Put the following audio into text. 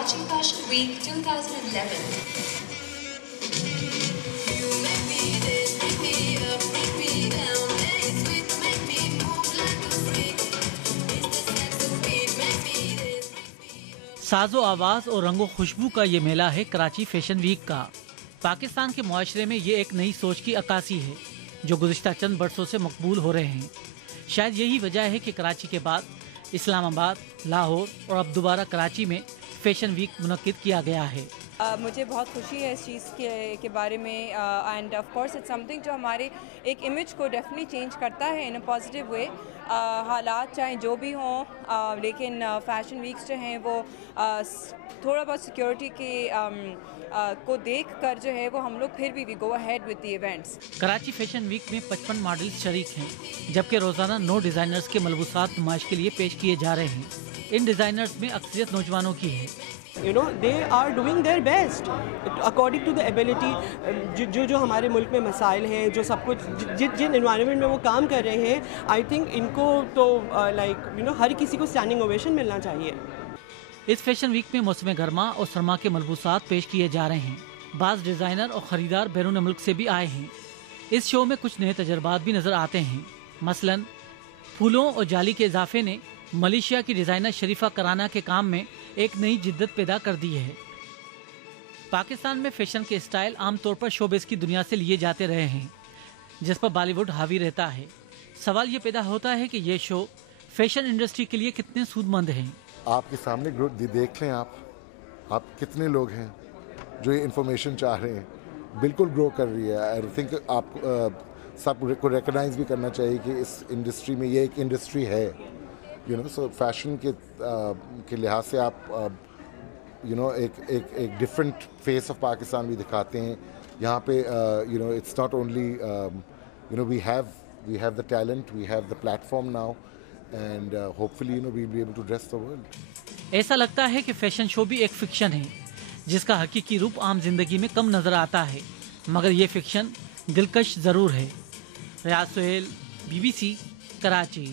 Karachi Fashion Week 2011. साजो आवाज और रंगो खुशबू का ये मेला है कराची फैशन वीक का। पाकिस्तान के मुआशरे में ये एक नई सोच की अक्कासी है जो गुज़िश्ता चंद बरसों से मकबूल हो रहे हैं। शायद यही वजह है कि कराची के बाद इस्लामाबाद, लाहौर और अब दोबारा कराची में फैशन वीक मुनक्किद किया गया है। मुझे बहुत खुशी है इस चीज़ के बारे में end of course it's something जो हमारे एक इमेज को डेफिनेटली चेंज करता है इन अ पॉजिटिव वे। हालात चाहे जो भी हों लेकिन फैशन वीक्स जो हैं वो थोड़ा बहुत सिक्योरिटी के को देख कर जो है वो हम लोग फिर भी we go ahead with the events. Karachi fashion week में 55 मॉडल्स शरीक हैं, जबकि रोजाना 9 डिजाइनर्स के मलबूसात नुमाइश के लिए पेश किए जा रहे हैं। इन डिजाइनर्स में अक्सरियत नौजवानों की है। You know, they are doing their best according to the ability। जो हमारे मुल्क में मसाइल हैं, जो सब कुछ जिन एनवायरनमेंट में वो काम कर रहे हैं, आई थिंक इनको तो हर किसी को स्टैंडिंग ओवेशन मिलना चाहिए। इस फैशन वीक में मौसम गर्मा और सरमा के मलबूसात पेश किए जा रहे हैं। बाज़ डिज़ाइनर और ख़रीदार बैरून मुल्क से भी आए हैं। इस शो में कुछ नए तजर्बात भी नज़र आते हैं। मसलन फूलों और जाली के इजाफे ने मलेशिया की डिज़ाइनर शरीफा कराना के काम में एक नई जिद्दत पैदा कर दी है। पाकिस्तान में फैशन के स्टाइल आमतौर पर शोबिज़ की दुनिया से लिए जाते रहे हैं, जिस पर बॉलीवुड हावी रहता है। सवाल ये पैदा होता है कि ये शो फैशन इंडस्ट्री के लिए कितने सूदमंद हैं। आपके सामने ग्रोथ देख लें, आप कितने लोग हैं जो ये इन्फॉर्मेशन चाह रहे हैं। बिल्कुल ग्रो कर रही है। आई थिंक आप सबको रिकग्नाइज भी करना चाहिए कि इस इंडस्ट्री में ये एक इंडस्ट्री है। सो फैशन के लिहाज से आप एक डिफरेंट फेस ऑफ पाकिस्तान भी दिखाते हैं। यहाँ पे it's not only we have the talent, we have the platform now and hopefully we be able to dress the world. ऐसा लगता है कि फैशन शो भी एक फिक्शन है जिसका हकीकी रूप आम जिंदगी में कम नजर आता है, मगर ये फिक्शन दिलकश जरूर है। रियाज सुहेल, BBC, कराची।